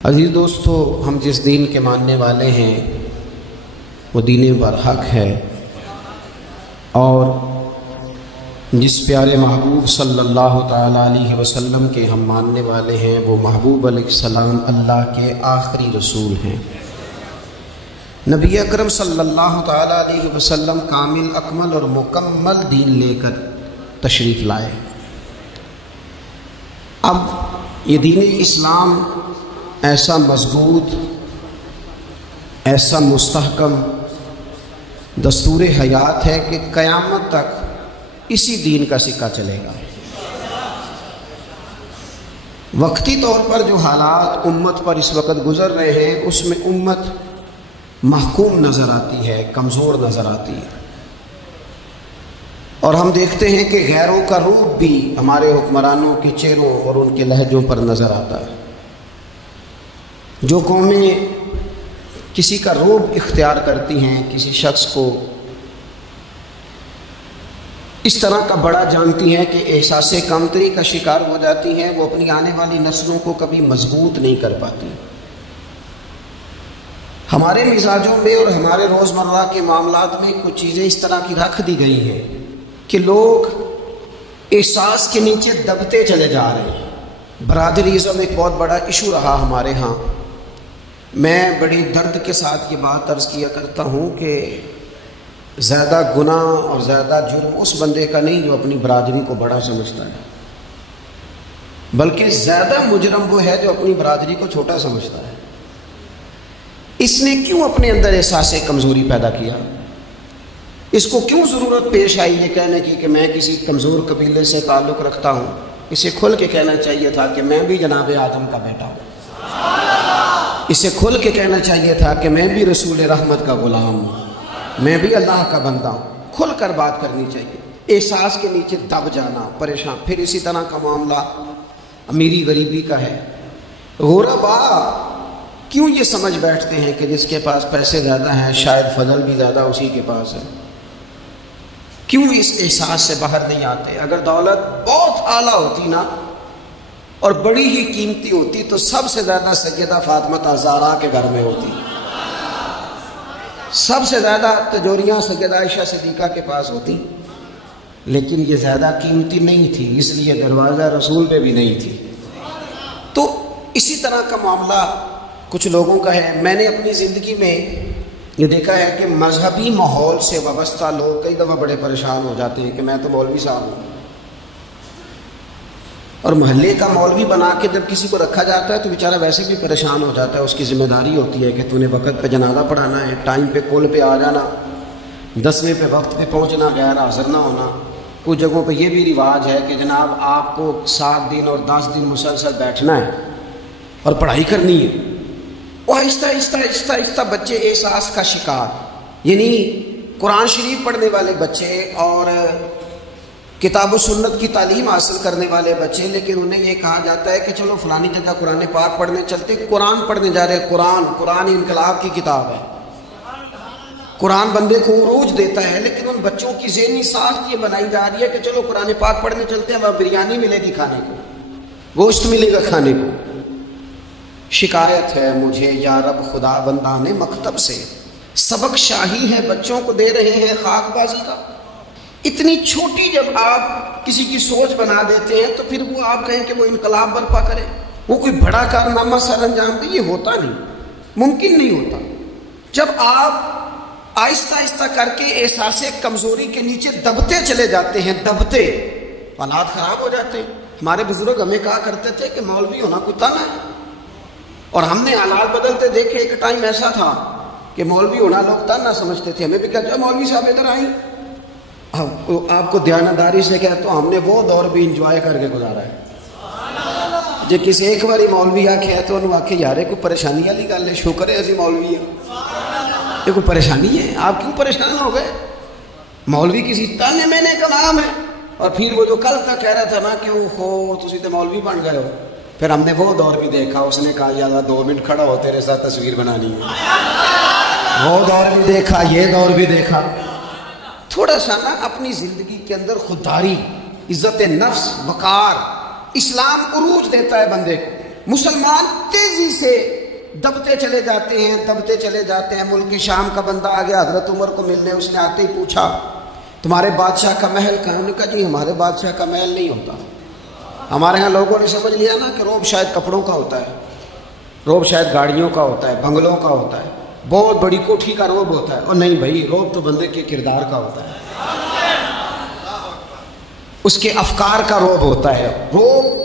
عزیز دوستو، ہم جس دین کے ماننے والے ہیں وہ دین برحق ہے، اور جس پیارے محبوب صلی اللہ تعالیٰ علیہ وسلم کے ہم ماننے والے ہیں وہ محبوب علیہ السلام اللہ کے آخری رسول ہیں۔ نبی اکرم صلی اللہ تعالیٰ علیہ وسلم کامل اکمل اور مکمل دین لے کر تشریف لائے۔ اب یہ دین اسلام ایسا مضبوط، ایسا مستحکم دستور حیات ہے کہ قیامت تک اسی دین کا سکہ چلے گا۔ وقتی طور پر جو حالات امت پر اس وقت گزر رہے ہیں اس میں امت محکوم نظر آتی ہے، کمزور نظر آتی ہے، اور ہم دیکھتے ہیں کہ غیروں کا روپ بھی ہمارے حکمرانوں کے چہروں اور ان کے لہجوں پر نظر آتا ہے۔ جو قومیں کسی کا روب اختیار کرتی ہیں، کسی شخص کو اس طرح کا بڑا جانتی ہیں کہ احساس کمتری کا شکار ہو جاتی ہیں، وہ اپنی آنے والی نسلوں کو کبھی مضبوط نہیں کر پاتی۔ ہمارے مزاجوں میں اور ہمارے روزمرہ کے معاملات میں کچھ چیزیں اس طرح کی رکھ دی گئی ہیں کہ لوگ احساس کے نیچے دبتے چلے جا رہے ہیں۔ برادریزم ایک بہت بڑا ایشو رہا ہمارے ہاں۔ میں بڑی درد کے ساتھ یہ بات عرض کیا کرتا ہوں کہ زیادہ گناہ اور زیادہ جرم اس بندے کا نہیں جو اپنی برادری کو بڑا سمجھتا ہے، بلکہ زیادہ مجرم وہ ہے جو اپنی برادری کو چھوٹا سمجھتا ہے۔ اس نے کیوں اپنے اندر احساس کمزوری پیدا کیا؟ اس کو کیوں ضرورت پیش آئی یہ کہنے کی کہ میں کسی کمزور قبیلے سے تعلق رکھتا ہوں؟ اسے کھل کے کہنا چاہیے تھا کہ میں بھی جناب آدم کا بیٹا ہوں۔ اسے کھل کے کہنا چاہیے تھا کہ میں بھی رسول رحمت کا غلام ہوں، میں بھی اللہ کا بندہ ہوں۔ کھل کر بات کرنی چاہیے۔ احساس کے نیچے دب جانا، پریشان۔ پھر اسی طرح کا معاملہ امیری غریبی کا ہے۔ غربا کیوں یہ سمجھ بیٹھتے ہیں کہ جس کے پاس پیسے زیادہ ہیں شاید فضل بھی زیادہ اسی کے پاس ہے؟ کیوں اس احساس سے باہر نہیں آتے؟ اگر دولت بہت اعلیٰ ہوتی نا اور بڑی ہی قیمتی ہوتی تو سب سے زیادہ سیدہ فاطمہ زہرا کے گھر میں ہوتی، سب سے زیادہ تجوریاں سیدہ عائشہ صدیقہ کے پاس ہوتی، لیکن یہ زیادہ قیمتی نہیں تھی، اس لیے دروازہ رسول پہ بھی نہیں تھی۔ تو اسی طرح کا معاملہ کچھ لوگوں کا ہے۔ میں نے اپنی زندگی میں یہ دیکھا ہے کہ مذہبی ماحول سے وابستہ لوگ کئی دفعہ بڑے پریشان ہو جاتے ہیں کہ میں تو مولوی صاحب ہوں، اور محلے کا مولوی بنا کے جب کسی کو رکھا جاتا ہے تو بیچارہ ویسے بھی پریشان ہو جاتا ہے۔ اس کی ذمہ داری ہوتی ہے کہ تو نے وقت پہ جنازہ پڑھانا ہے، ٹائم پہ کول پہ آ جانا، 10ویں پہ وقت پہ پہنچنا، غیر حاضر نہ ہونا۔ کچھ جگہوں پہ یہ بھی رواج ہے کہ جناب آپ کو 7 دن اور 10 دن مسلسل بیٹھنا ہے اور پڑھائی کرنی ہے۔ وہ آہستہ آہستہ آہستہ آہستہ بچے احساس کا شکار، یعنی قرآن شریف پڑھنے والے بچے اور کتاب و سنت کی تعلیم حاصل کرنے والے بچے، لیکن انہیں یہ کہا جاتا ہے کہ چلو فلانی جگہ قرآن پاک پڑھنے چلتے، قرآن پڑھنے جا رہے۔ قرآن انقلاب کی کتاب ہے، قرآن بندے کو عروج دیتا ہے، لیکن ان بچوں کی ذہنی ساخت یہ بنائی جا رہی ہے کہ چلو قرآن پاک پڑھنے چلتے ہیں، وہاں بریانی ملے گی کھانے کو، گوشت ملے گا کھانے کو۔ شکایت ہے مجھے یا رب خدا بندان مکتب سے، سبق شاہی ہے بچوں کو دے رہے ہیں خاک بازی کا۔ اتنی چھوٹی جب آپ کسی کی سوچ بنا دیتے ہیں تو پھر وہ آپ کہیں کہ وہ انقلاب برپا کرے، وہ کوئی بڑا کارنامہ سر انجام دے، یہ ہوتا نہیں، ممکن نہیں ہوتا۔ جب آپ آہستہ آہستہ کر کے احساس کمزوری کے نیچے دبتے چلے جاتے ہیں، دبتے، حالات خراب ہو جاتے ہیں۔ ہمارے بزرگ ہمیں کہا کرتے تھے کہ مولوی ہونا کوئی تانا ہے، اور ہم نے حالات بدلتے دیکھے۔ ایک ٹائم ایسا تھا کہ مولوی ہونا لوگ تانا سمجھتے تھے، ہمیں بھی کہتے ہیں مولوی صاحب ادھر آئیں۔ آپ کو دیانتداری سے کہتا ہوں ہم نے وہ دور بھی انجوائے کر کے گزارا ہے۔ جب کسی ایک باری مولوی آکھے ہے تو انہوں آکھے یار کوئی پریشانی والی گل ہے، شکر ہے اسی مولوی ہے، یہ کوئی پریشانی ہے؟ آپ کیوں پریشان ہو گئے؟ مولوی کسی تانے مینے کا نام ہے۔ اور پھر وہ جو کل تک کہہ رہا تھا نا کہ اوہو تسی تے مولوی بن گئے ہو، پھر ہم نے وہ دور بھی دیکھا، اس نے کہا یا اللہ 2 منٹ کھڑا ہو تیرے ساتھ تصویر بنانی ہے، وہ دور بھی دیکھا، یہ دور بھی دیکھا۔ تھوڑا سا نا اپنی زندگی کے اندر خودداری، عزت نفس، وقار، اسلام عروج دیتا ہے بندے کو۔ مسلمان تیزی سے دبتے چلے جاتے ہیں. ملک شام کا بندہ آ گیا حضرت عمر کو ملنے، اس نے آتے ہی پوچھا تمہارے بادشاہ کا محل کہاں؟ نے کہا جی ہمارے بادشاہ کا محل نہیں ہوتا. ہمارے ہاں لوگوں نے سمجھ لیا نا کہ روب شاید کپڑوں کا ہوتا ہے، روب شاید گاڑیوں کا ہوتا ہے، بنگلوں کا ہوتا ہے، بہت بڑی کوٹھی کا روب ہوتا ہے. اور نہیں بھائی، روب تو بندے کے کردار کا ہوتا ہے، اس کے افکار کا روب ہوتا ہے، روب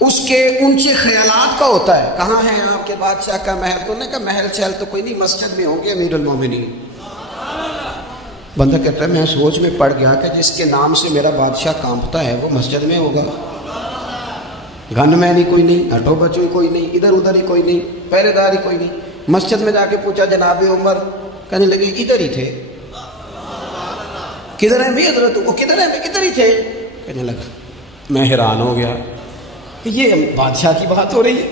اس کے اونچے خیالات کا ہوتا ہے. کہاں ہے آپ کے بادشاہ کا محل؟ تو نے کہا محل شہل تو کوئی نہیں، مسجد میں ہوں گے امیر المومنین. بندہ کہتا ہے میں سوچ میں پڑ گیا کہ جس کے نام سے میرا بادشاہ کانپتا ہے وہ مسجد میں ہوگا. گن میں نہیں کوئی نہیں، ہٹو بچو ہی کوئی نہیں، ادھر ادھر ہی کوئی نہیں، پہرے دار ہی کوئی نہیں. مسجد میں جا کے پوچھا جناب عمر، کہنے لگے ادھر ہی تھے. کدھر ہیں بھی حضرت؟ وہ کدھر ہیں؟ ادھر ہی تھے. کہنے لگا میں حیران ہو گیا کہ یہ بادشاہ کی بات ہو رہی ہے.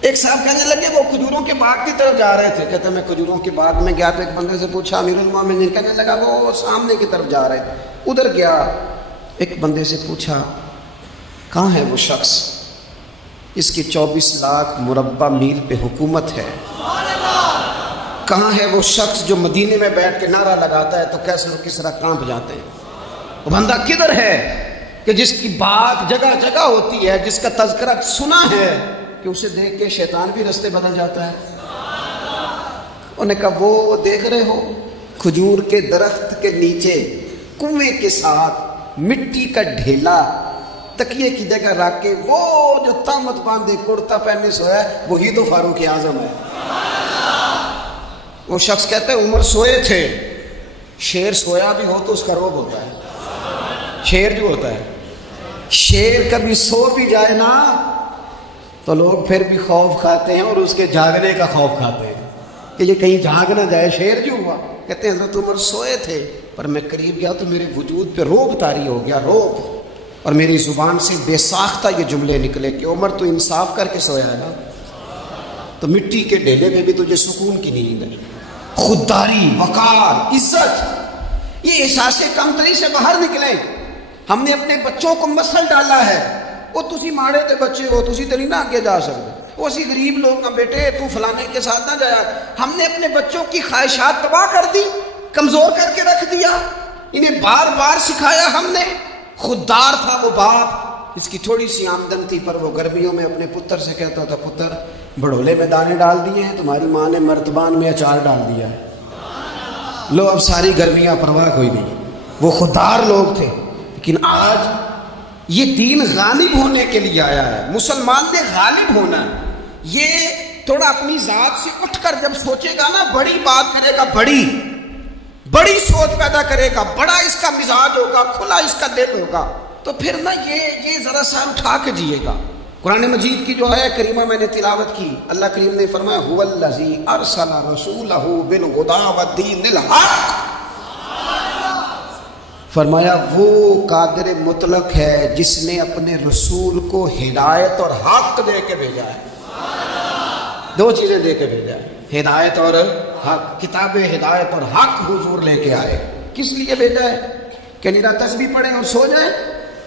ایک صاحب کہنے لگے وہ کھجوروں کے باغ کی طرف جا رہے تھے. کہتے میں کھجوروں کے باغ میں گیا تو ایک بندے سے پوچھا امیر المومنین، کہنے لگا وہ سامنے کی طرف جا رہے تھے، ادھر گیا. ایک بندے سے پوچھا کہاں ہے وہ شخص اس کی 24 لاکھ مربع میل پہ حکومت ہے؟ کہاں ہے وہ شخص جو مدینے میں بیٹھ کے نعرہ لگاتا ہے تو کیسے وہ کس طرح کانپ جاتے ہیں؟ وہ بندہ کدھر ہے کہ جس کی بات جگہ جگہ ہوتی ہے، جس کا تذکرہ سنا ہے کہ اسے دیکھ کے شیطان بھی رستے بدل جاتا ہے؟ انہوں نے کہا وہ دیکھ رہے ہو کھجور کے درخت کے نیچے کنویں کے ساتھ مٹی کا ڈھیلا تکیے کی جگہ رکھ کے وہ جو تہمت باندھے کرتا پہنے سویا ہے وہی تو فاروق اعظم ہے. وہ شخص کہتا ہے عمر سوئے تھے. شیر سویا بھی ہو تو اس کا روب ہوتا ہے. شیر جو ہوتا ہے، شیر کبھی سو بھی جائے نا تو لوگ پھر بھی خوف کھاتے ہیں اور اس کے جاگنے کا خوف کھاتے ہیں کہ یہ کہیں جاگ نہ جائے. شیر جو ہوا کہتے ہیں حضرت عمر سوئے تھے پر میں قریب گیا تو میرے وجود پہ روب طاری ہو گیا، روب، اور میری زبان سے بے ساختہ یہ جملے نکلے کہ عمر تو انصاف کر کے سویا ہے نا، تو مٹی کے ڈھیلے میں بھی تجھے سکون کی نیند ہے. خودداری، وقار، عزت، یہ احساس کمتری سے باہر نکلے. ہم نے اپنے بچوں کو مسل ڈالا ہے وہ تسی ماڑے تے بچے ہو، تسی تو نہیں نہ آگے جا سکتے، وہ اسی غریب لوگ نہ بیٹے تو فلانے کے ساتھ نہ جایا. ہم نے اپنے بچوں کی خواہشات تباہ کر دی، کمزور کر کے رکھ دیا. انہیں بار بار سکھایا ہم نے. خوددار تھا وہ باپ، اس کی تھوڑی سی آمدن تھی پر وہ گرمیوں میں اپنے پتر سے کہتا تھا پتر بڑھولے میں دانے ڈال دیے ہیں، تمہاری ماں نے مرتبان میں اچار ڈال دیا ہے، لو اب ساری گرمیاں پرواہ کوئی نہیں. وہ خوددار لوگ تھے. لیکن آج یہ دین غالب ہونے کے لیے آیا ہے. مسلمان نے غالب ہونا ہے. یہ تھوڑا اپنی ذات سے اٹھ کر جب سوچے گا نا، بڑی بات کرے گا، بڑی سوچ پیدا کرے گا، بڑا اس کا مزاج ہوگا، کھلا اس کا دل ہوگا، تو پھر نا یہ ذرا سر اٹھا کے جیے گا. قرآن مجید کی جو ہے کریمہ میں نے تلاوت کی، اللہ کریم نے فرمایا هو الذی ارسل رسولہ بالہدی والدین الحق. فرمایا وہ قادر مطلق ہے جس نے اپنے رسول کو ہدایت اور حق دے کے بھیجا ہے. دو چیزیں دے کے بھیجا ہے، ہدایت اور حق. کتاب ہدایت اور حق حضور لے کے آئے. کس لیے بھیجا ہے؟ کہ نیرا تسبیح پڑھیں اور سو جائیں،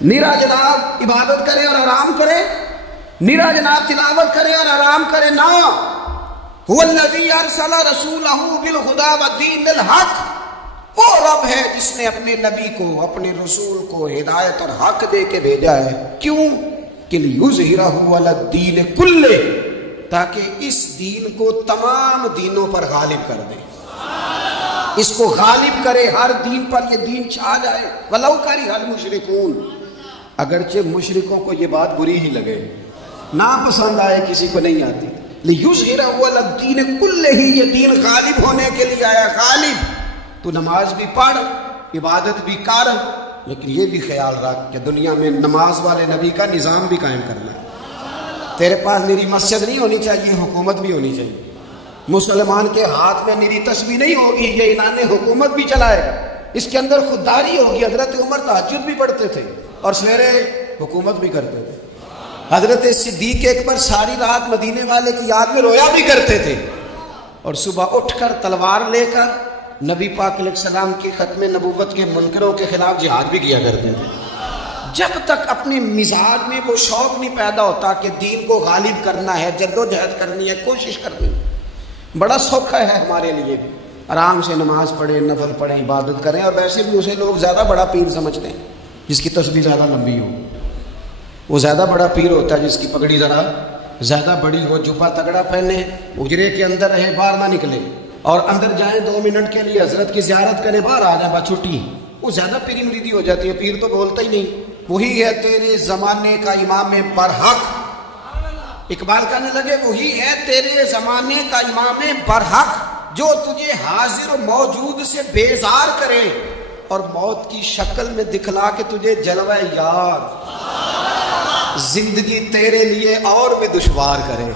نیرا جناب عبادت کرے اور آرام کرے، نیرا جناب تلاوت کرے اور آرام کرے نہ. هو الذی ارسل رسولہ بالہدی والدین الحق. وہ رب ہے جس نے اپنے نبی کو، اپنے رسول کو ہدایت اور حق دے کے بھیجا ہے. کیوں؟ کہ لیظہرہ علی الدین کلہ، تاکہ اس دین کو تمام دینوں پر غالب کر دے، اس کو غالب کرے، ہر دین پر یہ دین چھا جائے. وَلَوْ كَرِهَ الْمُشْرِكُونَ، اگرچہ مشرکوں کو یہ بات بری ہی لگے، نا پسند آئے، کسی کو نہیں آتی. لِيُظْهِرَهُ عَلَى الدِّينِ كُلِّهِ، یہ دین غالب ہونے کے لیے آیا. غالب تو نماز بھی پڑھ، عبادت بھی کر، لیکن یہ بھی خیال رکھ کہ دنیا میں نماز والے نبی کا نظام بھی قائم کرنا ہے. تیرے پاس میری مسجد نہیں ہونی چاہیے، حکومت بھی ہونی چاہیے. مسلمان کے ہاتھ میں میری تسبیح نہیں ہوگی، یہ اعلان حکومت بھی چلائے گا. اس کے اندر خودداری ہوگی. حضرت عمر تہجد بھی پڑھتے تھے اور سویرے حکومت بھی کرتے تھے. حضرت صدیق اکبر ساری رات مدینے والے کی یاد میں رویا بھی کرتے تھے اور صبح اٹھ کر تلوار لے کر نبی پاک علیہ السلام کی ختم نبوت کے منکروں کے خلاف جہاد بھی کیا کرتے تھے. جب تک اپنے مزاج میں وہ شوق نہیں پیدا ہوتا کہ دین کو غالب کرنا ہے، جدوجہد کرنی ہے، کوشش کرنی ہے، بڑا سوکھا ہے ہمارے لیے بھی، آرام سے نماز پڑھیں، نفل پڑھیں، عبادت کریں، اور ویسے بھی اسے لوگ زیادہ بڑا پیر سمجھتے ہیں جس کی تسبیح زیادہ لمبی ہو، وہ زیادہ بڑا پیر ہوتا ہے جس کی پگڑی ذرا زیادہ بڑی ہو، جبہ تگڑا پہنے، اجرے کے اندر رہے، باہر نہ نکلے، اور اندر جائیں 2 منٹ کے لیے حضرت کی زیارت کریں، باہر آ جائیں، بس چھٹی، وہ زیادہ پیری مریدی ہو جاتی ہے، پیر تو بولتا ہی نہیں۔ وہی ہے تیرے زمانے کا امام برحق، اقبال کہنے لگے وہی ہے تیرے زمانے کا امام برحق، جو تجھے حاضر و موجود سے بیزار کرے اور موت کی شکل میں دکھلا کے تجھے جلوہ یار، زندگی تیرے لیے اور بھی دشوار کرے،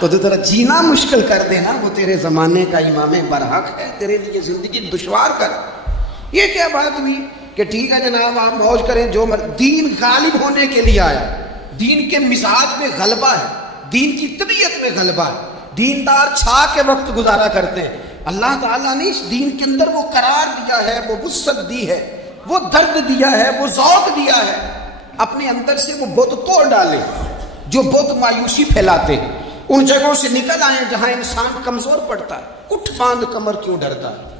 تو ذرا جینا مشکل کر دینا، وہ تیرے زمانے کا امام برحق ہے، تیرے لیے زندگی دشوار کر۔ یہ کیا بات ہوئی کہ ٹھیک ہے جناب آپ موج کریں جو دین غالب ہونے کے لیے آیا، دین کے مزاج میں غلبہ ہے، دین کی طبیعت میں غلبہ ہے، دیندار چھا کے وقت گزارا کرتے ہیں۔ اللہ تعالیٰ نے اس دین کے اندر وہ قرار دیا ہے، وہ وسعت دی ہے، وہ درد دیا ہے، وہ ذوق دیا ہے، اپنے اندر سے وہ بت توڑ ڈالے جو بت مایوسی پھیلاتے ہیں، ان جگہوں سے نکل آئیں جہاں انسان کمزور پڑتا ہے، اٹھ باندھ کمر کیوں ڈرتا ہے،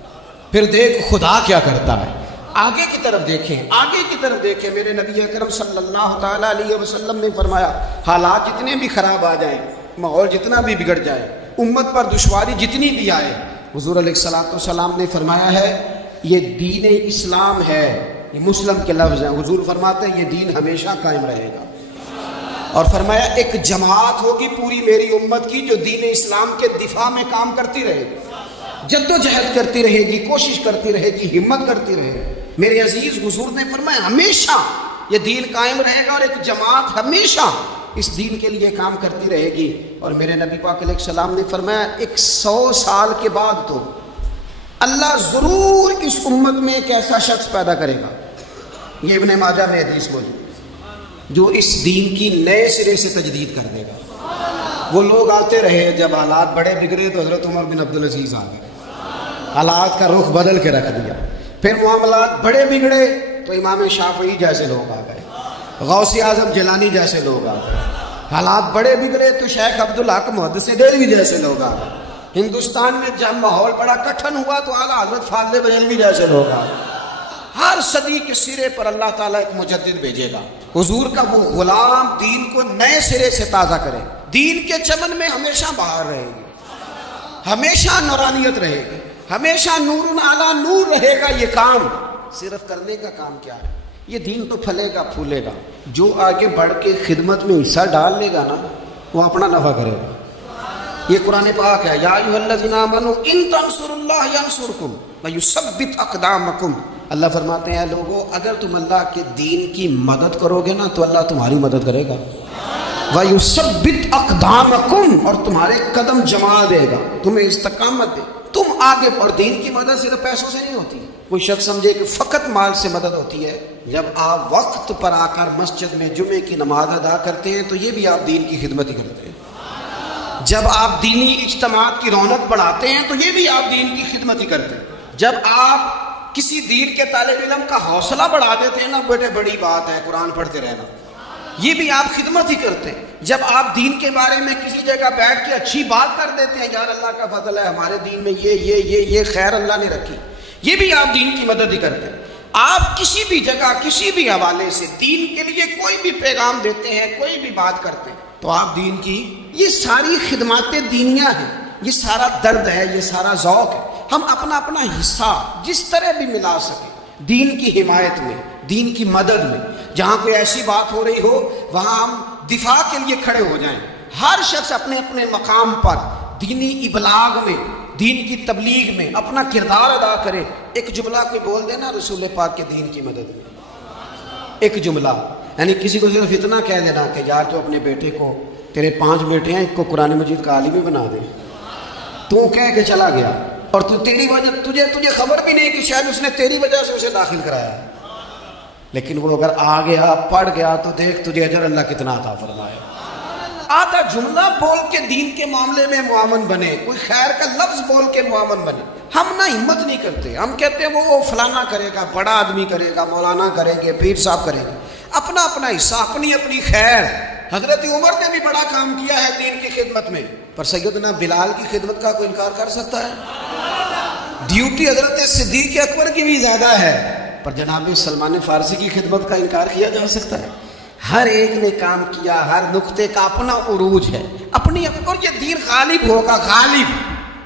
پھر دیکھ خدا کیا کرتا ہے۔ آگے کی طرف دیکھیں، آگے کی طرف دیکھیں، میرے نبی اکرم صلی اللہ تعالیٰ علیہ وسلم نے فرمایا حالات جتنے بھی خراب آ جائیں، ماحول جتنا بھی بگڑ جائے، امت پر دشواری جتنی بھی آئے، حضور علیہ السلام نے فرمایا ہے یہ دین اسلام ہے، یہ مسلم کے لفظ ہیں، حضور فرماتے ہیں یہ دین ہمیشہ قائم رہے گا، اور فرمایا ایک جماعت ہوگی پوری میری امت کی جو دین اسلام کے دفاع میں کام کرتی رہے گی، جدوجہد کرتی رہے گی، کوشش کرتی رہے گی، ہمت کرتی رہے گی۔ میرے عزیز حضور نے فرمایا ہمیشہ یہ دین قائم رہے گا، اور ایک جماعت ہمیشہ اس دین کے لیے کام کرتی رہے گی۔ اور میرے نبی پاک علیہ السلام نے فرمایا 100 سال کے بعد تو اللہ ضرور اس امت میں ایک ایسا شخص پیدا کرے گا، یہ ابن ماجہ میں حدیث موجود، جو اس دین کی نئے سرے سے تجدید کر دے گا۔ وہ لوگ آتے رہے، جب حالات بڑے بگڑے تو حضرت عمر بن عبدالعزیز آ گئے، حالات کا رخ بدل کے رکھ دیا، پھر معاملات بڑے بگڑے تو امام شافعی جیسے لوگ آ گئے، غوث اعظم جیلانی جیسے لوگ آ گئے، حالات بڑے بگڑے تو شیخ عبدالحق محدث دہلوی جیسے لوگ آ گئے، ہندوستان میں جب ماحول بڑا کٹھن ہوا تو اعلیٰ حضرت فاضل بریلوی جیسے لوگ آ گئے۔ ہر صدی کے سرے پر اللہ تعالیٰ ایک مجدد بھیجے گا، حضور کا وہ غلام دین کو نئے سرے سے تازہ کرے، دین کے چمن میں ہمیشہ بہار رہے گی، ہمیشہ نورانیت رہے گی، ہمیشہ نور اعلیٰ نور رہے گا۔ یہ کام صرف کرنے کا کام کیا ہے، یہ دین تو پھلے گا پھولے گا، جو آگے بڑھ کے خدمت میں حصہ ڈال لے گا نا وہ اپنا نفع کرے گا۔ یہ قرآن پاک ہے، یا ایھا الذین آمنوا ان تنصروا اللہ ینصرکم ویثبت اقدامکم۔ اللہ فرماتے ہیں لوگوں اگر تم اللہ کے دین کی مدد کرو گے نا تو اللہ تمہاری مدد کرے گا، وَيُثَبِّتْ أَقْدَامَكُمْ، اور تمہارے قدم جما دے گا، تمہیں استقامت دے، تم آگے اور دین کی مدد صرف پیسوں سے نہیں ہوتی۔ کوئی شخص سمجھے کہ فقط مال سے مدد ہوتی ہے، جب آپ وقت پر آ کر مسجد میں جمعے کی نماز ادا کرتے ہیں تو یہ بھی آپ دین کی خدمت ہی کرتے ہیں، جب آپ دینی اجتماعات کی رونق بڑھاتے ہیں تو یہ بھی آپ دین کی خدمت ہی کرتے ہیں، جب آپ کسی دین کے طالب علم کا حوصلہ بڑھا دیتے ہیں نا بیٹے بڑی بات ہے قرآن پڑھتے رہنا، یہ بھی آپ خدمت ہی کرتے ہیں، جب آپ دین کے بارے میں کسی جگہ بیٹھ کے اچھی بات کر دیتے ہیں یار اللہ کا فضل ہے ہمارے دین میں یہ خیر اللہ نے رکھی، یہ بھی آپ دین کی مدد ہی کرتے ہیں۔ آپ کسی بھی جگہ کسی بھی حوالے سے دین کے لیے کوئی بھی پیغام دیتے ہیں، کوئی بھی بات کرتے ہیں تو آپ دین کی یہ ساری خدمات دینیاں ہیں، یہ سارا درد ہے، یہ سارا ذوق ہے، ہم اپنا اپنا حصہ جس طرح بھی ملا سکیں دین کی حمایت میں، دین کی مدد میں، جہاں کوئی ایسی بات ہو رہی ہو وہاں ہم دفاع کے لیے کھڑے ہو جائیں۔ ہر شخص اپنے اپنے مقام پر دینی ابلاغ میں، دین کی تبلیغ میں اپنا کردار ادا کرے۔ ایک جملہ کوئی بول دینا رسول پاک کے دین کی مدد میں، ایک جملہ، یعنی کسی کو صرف اتنا کہہ دینا کہ یار تو اپنے بیٹے کو، تیرے 5 بیٹے ہیں، ایک کو قرآن مجید کا عالم بنا دے، تو کہہ کے چلا گیا اور تو تیری وجہ تجھے خبر بھی نہیں کہ شاید اس نے تیری وجہ سے اسے داخل کرایا ہے، لیکن وہ اگر آ گیا پڑھ گیا تو دیکھ تجھے اجر اللہ کتنا عطا فرمائے۔ آدھا جملہ بول کے دین کے معاملے میں معاون بنے، کوئی خیر کا لفظ بول کے معاون بنے۔ ہم نہ ہمت نہیں کرتے، ہم کہتے ہیں وہ فلانا کرے گا، بڑا آدمی کرے گا، مولانا کریں گے، پیر صاحب کریں گے۔ اپنا اپنا حصہ، اپنی اپنی خیر. حضرت عمر نے بھی بڑا کام کیا ہے دین کی خدمت میں، پر سیدنا بلال کی خدمت کا کوئی انکار کر سکتا ہے؟ ڈیوٹی حضرت صدیق اکبر کی بھی زیادہ ہے، پر جناب سلمان فارسی کی خدمت کا انکار کیا جا سکتا ہے؟ ہر ایک نے کام کیا، ہر نقطے کا اپنا عروج ہے، اپنی اور یہ دین غالب ہوگا، غالب.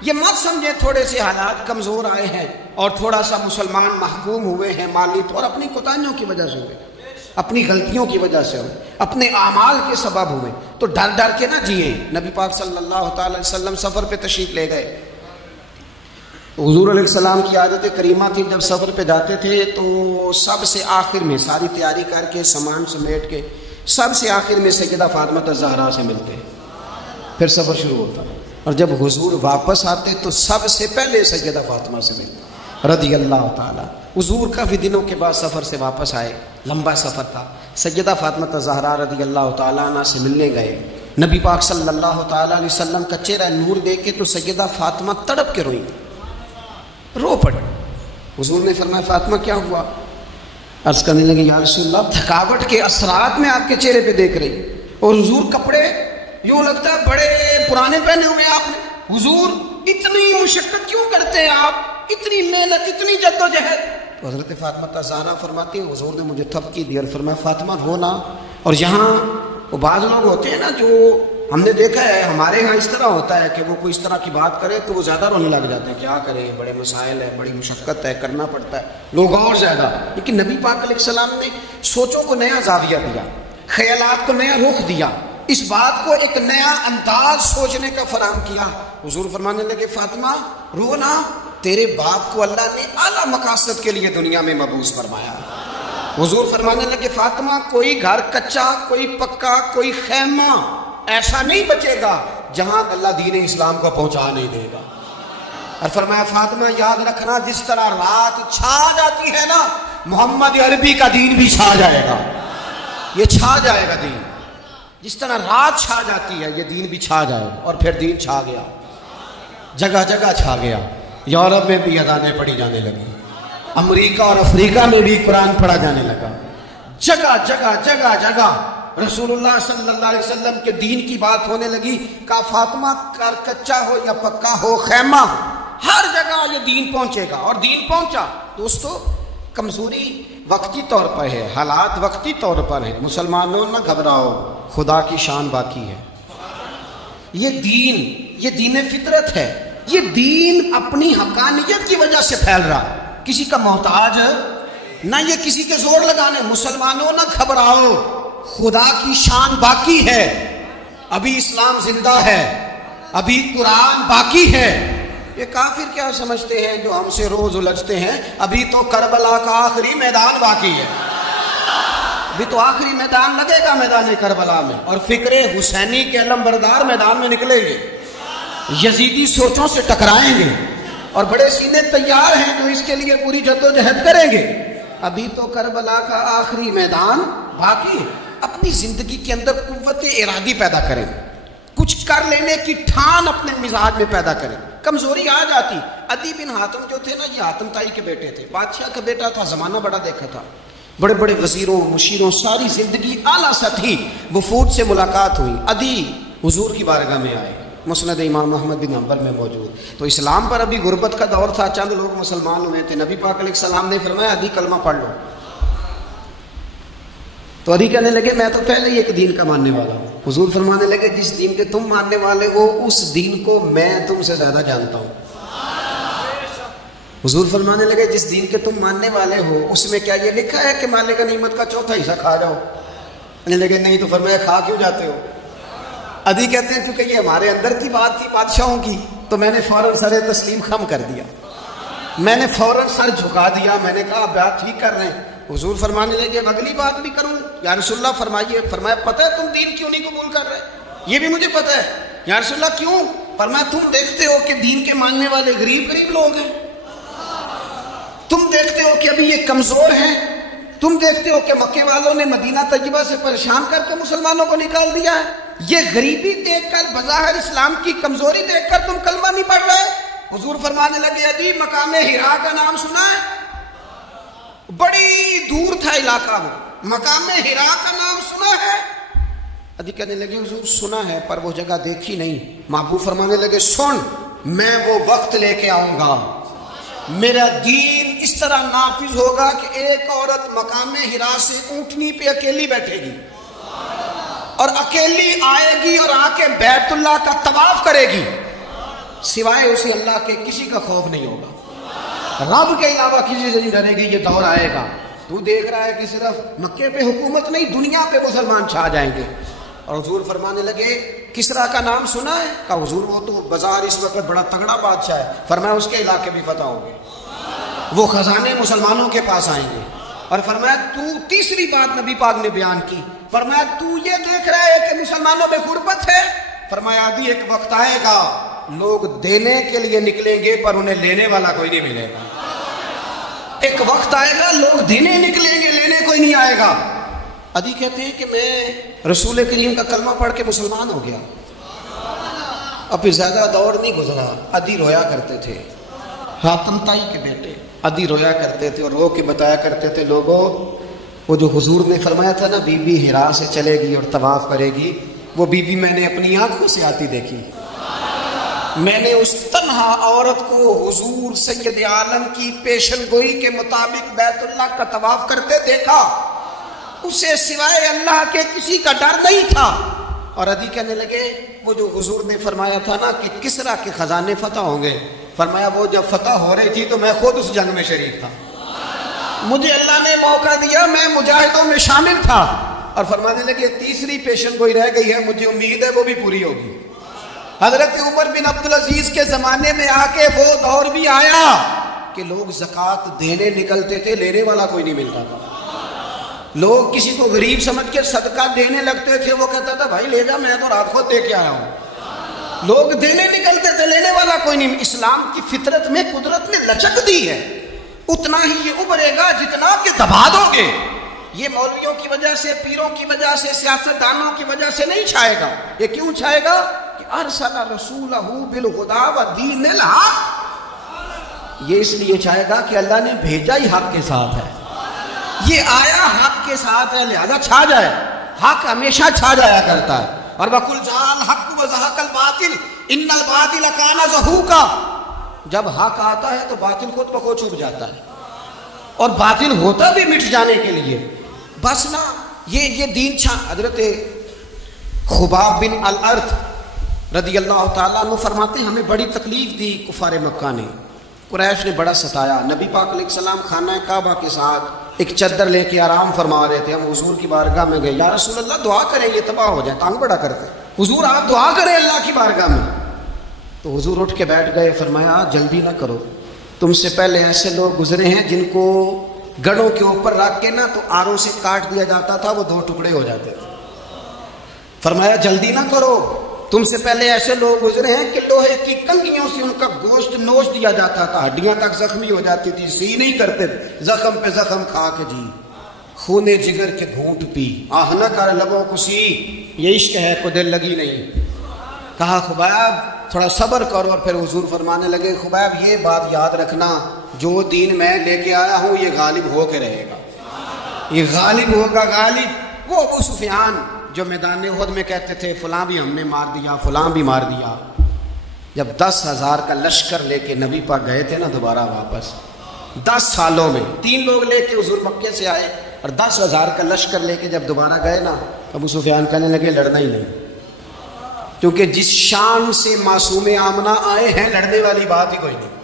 یہ مت سمجھے تھوڑے سے حالات کمزور آئے ہیں اور تھوڑا سا مسلمان محکوم ہوئے ہیں مالی طور، اپنی کوتاہیوں کی وجہ سے ہوئے، اپنی غلطیوں کی وجہ سے ہوئے، اپنے اعمال کے سبب ہوئے، تو ڈر ڈر کے نہ جیے. نبی پاک صلی اللہ تعالی علیہ وسلم سفر پہ تشریف لے گئے. حضور علیہ السلام کی عادت کریمہ تھی جب سفر پہ جاتے تھے تو سب سے آخر میں ساری تیاری کر کے سامان سمیٹ کے سب سے آخر میں سیدہ فاطمہ الزہرا سے ملتے، پھر سفر شروع ہوتا. اور جب حضور واپس آتے تو سب سے پہلے سیدہ فاطمہ سے ملتے رضی اللہ تعالیٰ. حضور کافی دنوں کے بعد سفر سے واپس آئے، لمبا سفر تھا. سیدہ فاطمہ الزہرا رضی اللہ تعالیٰ عنہ سے ملنے گئے. نبی پاک صلی اللہ تعالیٰ علیہ وسلم کا چہرہ نور دیکھ کے تو سیدہ فاطمہ تڑپ کے روئیں، رو پڑی. حضور نے فرمایا فاطمہ کیا ہوا؟ عرض کرنے لگے یا رسول اللہ تھکاوٹ کے اثرات میں آپ کے چہرے پہ دیکھ رہی، اور حضور کپڑے یوں لگتا ہے بڑے پرانے پہنے ہوئے آپ نے. حضور اتنی مشقت کیوں کرتے ہیں آپ، اتنی محنت، اتنی جدوجہد؟ تو حضرت فاطمہ الزہرا فرماتی ہے حضور نے مجھے تھپکی دی اور فرمایا فاطمہ رو نا. اور یہاں وہ بعض لوگ ہوتے ہیں نا جو ہم نے دیکھا ہے ہمارے ہاں اس طرح ہوتا ہے کہ وہ کوئی اس طرح کی بات کرے تو وہ زیادہ رونے لگ جاتے ہیں، کیا کریں بڑے مسائل ہے، بڑی مشقت ہے، کرنا پڑتا ہے، لوگ اور زیادہ. لیکن نبی پاک علیہ السلام نے سوچوں کو نیا زاویہ دیا، خیالات کو نیا رخ دیا، اس بات کو ایک نیا انداز سوچنے کا فراہم کیا. حضور فرمانے لگے فاطمہ رو نا، تیرے باپ کو اللہ نے اعلیٰ مقاصد کے لیے دنیا میں مبعوث فرمایا. حضور فرمانے لگے فاطمہ کوئی گھر کچا، کوئی پکا، کوئی خیمہ ایسا نہیں بچے گا جہاں اللہ دین اسلام کو پہنچا نہیں دے گا. اور فرمایا فاطمہ یاد رکھنا جس طرح رات چھا جاتی ہے نا، محمد عربی کا دین بھی چھا جائے گا، یہ چھا جائے گا دین. جس طرح رات چھا جاتی ہے یہ دین بھی چھا جائے. اور پھر دین چھا گیا، جگہ جگہ چھا گیا. یورپ میں بھی اذانیں پڑھی جانے لگی، امریکہ اور افریقہ میں بھی قرآن پڑھا جانے لگا. جگہ جگہ جگہ جگہ رسول اللہ صلی اللہ علیہ وسلم کے دین کی بات ہونے لگی. کہا فاطمہ کچا ہو یا پکا ہو، خیمہ، ہر جگہ یہ دین پہنچے گا. اور دین پہنچا. دوستو کمزوری وقتی طور پر ہے، حالات وقتی طور پر ہیں. مسلمانوں نہ گھبراؤ، خدا کی شان باقی ہے. یہ دین فطرت ہے. یہ دین اپنی حقانیت کی وجہ سے پھیل رہا، کسی کا محتاج نہ یہ کسی کے زور لگانے. مسلمانوں نہ گھبراؤ، خدا کی شان باقی ہے. ابھی اسلام زندہ ہے، ابھی قرآن باقی ہے. یہ کافر کیا سمجھتے ہیں جو ہم سے روز الجھتے ہیں؟ ابھی تو کربلا کا آخری میدان باقی ہے، ابھی تو آخری میدان لگے گا میدان کربلا میں، اور فکر حسینی کے علم بردار میدان میں نکلیں گے، یزیدی سوچوں سے ٹکرائیں گے، اور بڑے سینے تیار ہیں جو اس کے لیے پوری جدوجہد کریں گے. ابھی تو کربلا کا آخری میدان باقی ہے. اپنی زندگی کے اندر قوت ارادی پیدا کریں، کچھ کر لینے کی ٹھان اپنے مزاج میں پیدا کریں. کمزوری آ جاتی. عدی بن حاتم جو تھے نا، یہ حاتم تائی کے بیٹے تھے، بادشاہ کا بیٹا تھا، زمانہ بڑا دیکھا تھا، بڑے بڑے وزیروں مشیروں، ساری زندگی اعلیٰ سطحی وفود سے ملاقات ہوئی. عدی حضور کی بارگاہ میں آئے، مسند امام احمد بن حنبل میں موجود. تو اسلام پر ابھی غربت کا دور تھا، چند لوگ مسلمان ہوئے تھے. نبی پاک علیہ السلام نے فرمایا عدی کلمہ پڑھ لو. تو عدی کہنے لگے میں تو پہلے ہی ایک دین کا ماننے والا ہوں. حضور فرمانے لگے جس دین کے تم ماننے والے ہو اس دین کو میں تم سے زیادہ جانتا ہوں. حضور فرمانے لگے جس دین کے تم ماننے والے ہو اس میں کیا یہ لکھا ہے کہ مالک غنیمت کا چوتھا حصہ کھا جاؤ؟ کہنے لگے نہیں. تو فرمایا کھا کیوں جاتے ہو؟ عدی کہتے ہیں کیونکہ یہ ہمارے اندر کی بات تھی بادشاہوں کی، تو میں نے فوراً سر تسلیم خم کر دیا، میں نے فوراً سر جھکا دیا. میں نے کہا بات ٹھیک کر رہے ہیں. حضور فرمانے لگے اب اگلی بات بھی کروں یا رسول اللہ فرمائیے. فرمایا پتہ ہے تم دین کیوں نہیں قبول کر رہے؟ یہ بھی مجھے پتہ ہے. یا رسول اللہ کیوں؟ فرمایا تم دیکھتے ہو کہ دین کے ماننے والے غریب لوگ ہیں، تم دیکھتے ہو کہ ابھی یہ کمزور ہیں، تم دیکھتے ہو کہ مکے والوں نے مدینہ طیبہ سے پریشان کر کے مسلمانوں کو نکال دیا ہے. یہ غریبی دیکھ کر، بظاہر اسلام کی کمزوری دیکھ کر تم کلمہ نہیں پڑھ رہے. حضور فرمانے لگے عدی مقام ہرا کا نام سنا ہے؟ بڑی دور تھا علاقہ وہ، مقام ہرا کا نام سنا ہے؟ ادھی کہنے لگے حضور سنا ہے پر وہ جگہ دیکھی نہیں۔ محبوب فرمانے لگے سن، میں وہ وقت لے کے آؤں گا، میرا دین اس طرح نافذ ہوگا کہ ایک عورت مقام ہرا سے اونٹنی پہ اکیلی بیٹھے گی اور اکیلی آئے گی اور آ کے بیت اللہ کا طواف کرے گی، سوائے اسے اللہ کے کسی کا خوف نہیں ہوگا، رب کے علاوہ کسی سے نہیں ڈرے گی۔ یہ دور آئے گا، تو دیکھ رہا ہے کہ صرف مکے پہ حکومت نہیں، دنیا پہ مسلمان چھا جائیں گے۔ اور حضور فرمانے لگے کسرا کا نام سنا ہے؟ کہا حضور وہ تو بازار اس وقت بڑا تگڑا بادشاہ ہے۔ فرمایا اس کے علاقے بھی فتح ہوں گے، وہ خزانے مسلمانوں کے پاس آئیں گے۔ اور فرمایا تو تیسری بات نبی پاک نے بیان کی، فرمایا تو یہ دیکھ رہا ہے کہ مسلمانوں میں غربت ہے؟ فرمایا آدھی ایک وقت آئے گا لوگ دینے کے لیے نکلیں گے پر انہیں لینے والا کوئی نہیں ملے گا۔ ایک وقت آئے گا لوگ دینے نکلیں گے، لینے کوئی نہیں آئے گا۔ ادھی کہتے ہیں کہ میں رسول کریم کا کلمہ پڑھ کے مسلمان ہو گیا، اب زیادہ دور نہیں گزرا، ادھی رویا کرتے تھے، حاتم تائی کے بیٹے ادھی رویا کرتے تھے اور رو کے بتایا کرتے تھے لوگوں وہ جو حضور نے فرمایا تھا نا بی بی ہرا سے چلے گی اور طواف کرے گی، وہ بی بی میں نے اپنی آنکھوں سے آتی دیکھی، میں نے اس تنہا عورت کو حضور سید عالم کی پیشن گوئی کے مطابق بیت اللہ کا طواف کرتے دیکھا، اسے سوائے اللہ کے کسی کا ڈر نہیں تھا۔ اور ادھی کہنے لگے وہ جو حضور نے فرمایا تھا نا کہ کسرا کے خزانے فتح ہوں گے، فرمایا وہ جب فتح ہو رہی تھی تو میں خود اس جنگ میں شریک تھا، مجھے اللہ نے موقع دیا، میں مجاہدوں میں شامل تھا۔ اور فرمانے لگے تیسری پیشن گوئی رہ گئی ہے، مجھے امید ہے وہ بھی پوری ہوگی۔ حضرت عمر بن عبدالعزیز کے زمانے میں آ کے وہ دور بھی آیا کہ لوگ زکوٰۃ دینے نکلتے تھے، لینے والا کوئی نہیں ملتا تھا، لوگ کسی کو غریب سمجھ کے صدقہ دینے لگتے تھے، وہ کہتا تھا بھائی لے جا، میں تو رات خود دے کے آیا ہوں، لوگ دینے نکلتے تھے، لینے والا کوئی نہیں۔ اسلام کی فطرت میں قدرت نے لچک دی ہے، اتنا ہی یہ ابھرے گا جتنا کہ دبا دو گے۔ یہ مولویوں کی وجہ سے، پیروں کی وجہ سے، سیاستدانوں کی وجہ سے نہیں چھائے گا۔ یہ کیوں چھائے گا کہ ارسل رسولہ بالہدی ودین الحق، یہ اس لیے چھائے گا کہ اللہ نے بھیجا ہی حق کے ساتھ ہے، یہ آیا حق کے ساتھ ہے، لہذا چھا جائے۔ حق ہمیشہ چھا جایا کرتا ہے۔ اور وَقُلْ جَاءَ الْحَقُّ وَزَهَقَ الْبَاطِلُ إِنَّ الْبَاطِلَ كَانَ زَهُوقًا، جب حق آتا ہے تو باطل خود بخود چھپ جاتا ہے، اور باطل ہوتا بھی مٹ جانے کے لیے۔ بس نا یہ دین چھا۔ حضرت خباب بن الارت رضی اللہ تعالیٰ عنہ فرماتے ہیں ہمیں بڑی تکلیف دی کفار مکہ نے، قریش نے بڑا ستایا۔ نبی پاک علیہ السلام خانہ کعبہ کے ساتھ ایک چادر لے کے آرام فرما رہے تھے، ہم حضور کی بارگاہ میں گئے، یا رسول اللہ دعا کریں یہ تباہ ہو جائے، تانگ بڑا کرتے، حضور آپ دعا کریں اللہ کی بارگاہ میں۔ تو حضور اٹھ کے بیٹھ گئے، فرمایا جلدی نہ کرو، تم سے پہلے ایسے لوگ گزرے ہیں جن کو گڑوں کے اوپر رکھ کے نا تو آروں سے کاٹ دیا جاتا تھا، وہ 2 ٹکڑے ہو جاتے تھے۔ فرمایا جلدی نہ کرو، تم سے پہلے ایسے لوگ گزرے ہیں کہ لوہے کی کنگھیوں سے ان کا گوشت نوچ دیا جاتا تھا، ہڈیاں تک زخمی ہو جاتی تھی، سی نہیں کرتے، زخم پہ زخم کھا کے جی، خون جگر کے گھونٹ پی، آہ نہ کر لبوں کو سی، یہ عشق ہے کو دل لگی نہیں۔ کہا خباب تھوڑا صبر کرو، اور پھر حضور فرمانے لگے خباب یہ بات یاد رکھنا، جو دین میں لے کے آیا ہوں یہ غالب ہو کے رہے گا، یہ غالب ہوگا، غالب۔ وہ ابو سفیان جو میدان احد میں کہتے تھے فلاں بھی ہم نے مار دیا، فلاں بھی مار دیا، جب 10,000 کا لشکر لے کے نبی پاک گئے تھے نا دوبارہ واپس، 10 سالوں میں 3 لوگ لے کے حضور مکے سے آئے، اور 10,000 کا لشکر لے کے جب دوبارہ گئے نا، ابو سفیان کہنے لگے لڑنا ہی نہیں، کیونکہ جس شان سے معصوم آمنہ آئے ہیں لڑنے والی بات ہی کوئی نہیں،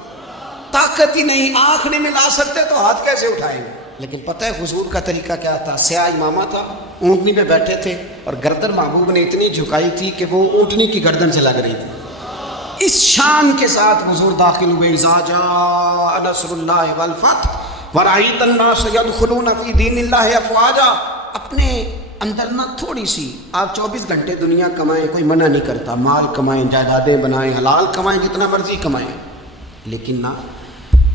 طاقت ہی نہیں، آنکھ نہیں ملا سکتے تو ہاتھ کیسے اٹھائیں گے۔ لیکن پتہ ہے حضور کا طریقہ کیا تھا؟ سیاہ امامہ تھا، اونٹنی پہ بیٹھے تھے، اور گردن محبوب نے اتنی جھکائی تھی کہ وہ اونٹنی کی گردن سے لگ رہی تھی۔ اس شان کے ساتھ حضور داخل ہوئے، اذا جاء نصر اللہ والفتح ورأیت الناس يدخلون فی دین اللہ افواجا۔ اپنے اندر نہ تھوڑی سی، آپ 24 گھنٹے دنیا کمائیں، کوئی منع نہیں کرتا، مال کمائیں، جائیدادیں بنائیں، حلال کمائیں، جتنا مرضی کمائیں، لیکن نہ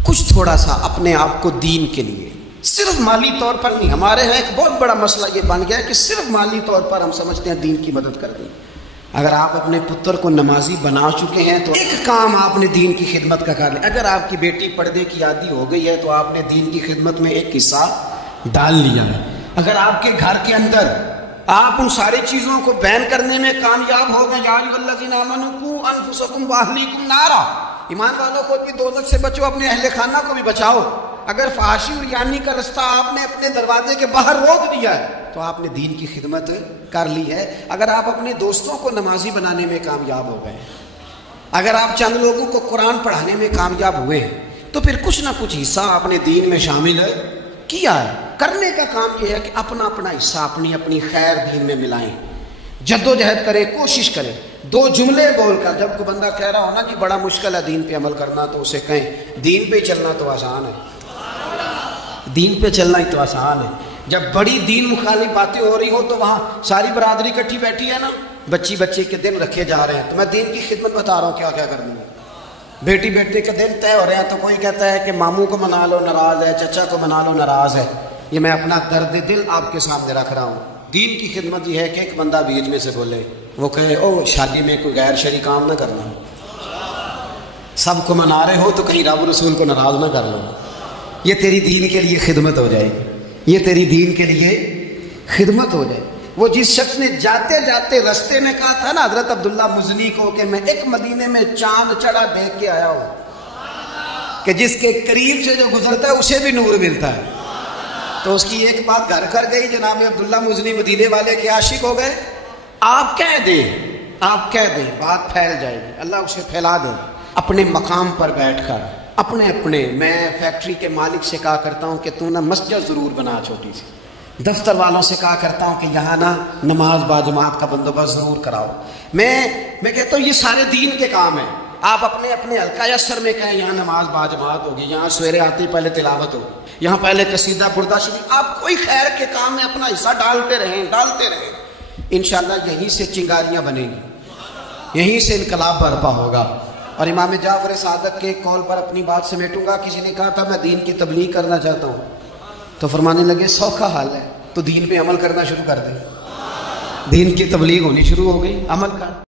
کچھ تھوڑا سا اپنے آپ کو دین کے لیے، صرف مالی طور پر نہیں۔ ہمارے یہاں ایک بہت بڑا مسئلہ یہ بن گیا ہے کہ صرف مالی طور پر ہم سمجھتے ہیں دین کی مدد کر دیں۔ اگر آپ اپنے پتر کو نمازی بنا چکے ہیں تو ایک کام آپ نے دین کی خدمت کا کر لیا۔ اگر آپ کی بیٹی پردے کی عادی ہو گئی ہے تو آپ نے دین کی خدمت میں ایک حصہ ڈال لیا ہے۔ اگر آپ کے گھر کے اندر آپ ان ساری چیزوں کو بیان کرنے میں کامیاب ہو گئے، یا ایھا الذین آمنوا قوا انفسکم واہلیکم نارا، ایمان والوں کو بھی دوزخ سے بچو، اپنے اہل خانہ کو بھی بچاؤ۔ اگر فحاشی اور یعنی کا رستہ آپ نے اپنے دروازے کے باہر روک دیا ہے تو آپ نے دین کی خدمت کر لی ہے۔ اگر آپ اپنے دوستوں کو نمازی بنانے میں کامیاب ہو گئے، اگر آپ چند لوگوں کو قرآن پڑھانے میں کامیاب ہوئے ہیں، تو پھر کچھ نہ کچھ حصہ اپنے دین میں شامل کیا ہے۔ کرنے کا کام یہ ہے کہ اپنا اپنا حصہ اپنی اپنی خیر دین میں ملائیں، جدوجہد کریں، کوشش کریں۔ دو جملے بول کر جب کوئی بندہ کہہ رہا ہونا جی بڑا مشکل ہے دین پہ عمل کرنا، تو اسے کہیں دین پہ چلنا تو آسان ہے، دین پہ چلنا ہی تو آسان ہے۔ جب بڑی دین مخالف باتیں ہو رہی ہو تو وہاں ساری برادری کٹھی بیٹھی ہے نا، بچی بچے کے دن رکھے جا رہے ہیں، تو میں دین کی خدمت بتا رہا ہوں کیا کیا کرنی ہے۔ بیٹی بیٹے کے دن طے ہو رہے ہیں تو کوئی کہتا ہے کہ ماموں کو منا لو ناراض ہے، چچا کو منا لو ناراض ہے۔ یہ میں اپنا درد دل آپ کے سامنے رکھ رہا ہوں۔ دین کی خدمت یہ ہے کہ ایک بندہ بیچ میں سے بولے، وہ کہے او شادی میں کوئی غیر شرعی کام نہ کرنا، سب کو منا رہے ہو تو کہیں رب رسول کو ناراض نہ کر لو۔ یہ تیری دین کے لیے خدمت ہو جائے گی، یہ تیری دین کے لیے خدمت ہو جائے۔ وہ جس شخص نے جاتے جاتے رستے میں کہا تھا نا حضرت عبداللہ مزنی کو کہ میں ایک مدینے میں چاند چڑھا دیکھ کے آیا ہوں کہ جس کے قریب سے جو گزرتا ہے اسے بھی نور ملتا ہے، تو اس کی ایک بات گھر کر گئی، جناب عبداللہ مزنی مدینے والے کے عاشق ہو گئے۔ آپ کہہ دیں، آپ کہہ دیں، بات پھیل جائے گی، اللہ اسے پھیلا دے۔ اپنے مقام پر بیٹھ کر اپنے میں فیکٹری کے مالک سے کہا کرتا ہوں کہ تو نا مسجد ضرور بنا چھوٹی سی، دفتر والوں سے کہا کرتا ہوں کہ یہاں نا نماز باجماعت کا بندوبست ضرور کراؤ۔ میں کہتا ہوں یہ سارے دین کے کام ہیں۔ آپ اپنے حلقہ یسر میں کہیں یہاں نماز باجماعت ہوگی، یہاں سویرے آتے ہی پہلے تلاوت ہوگی، یہاں پہلے قصیدہ بردہ شریف، آپ کوئی خیر کے کام میں اپنا حصہ ڈالتے رہیں۔ انشاءاللہ یہیں سے چنگاریاں بنیں گی، یہیں سے انقلاب برپا ہوگا۔ اور امام جعفر صادق کے قول پر اپنی بات سمیٹوں گا، کسی نے کہا تھا میں دین کی تبلیغ کرنا چاہتا ہوں، تو فرمانے لگے سوکھا حال ہے، تو دین پہ عمل کرنا شروع کر دیں، دین کی تبلیغ ہونی شروع ہو گئی، عمل کر۔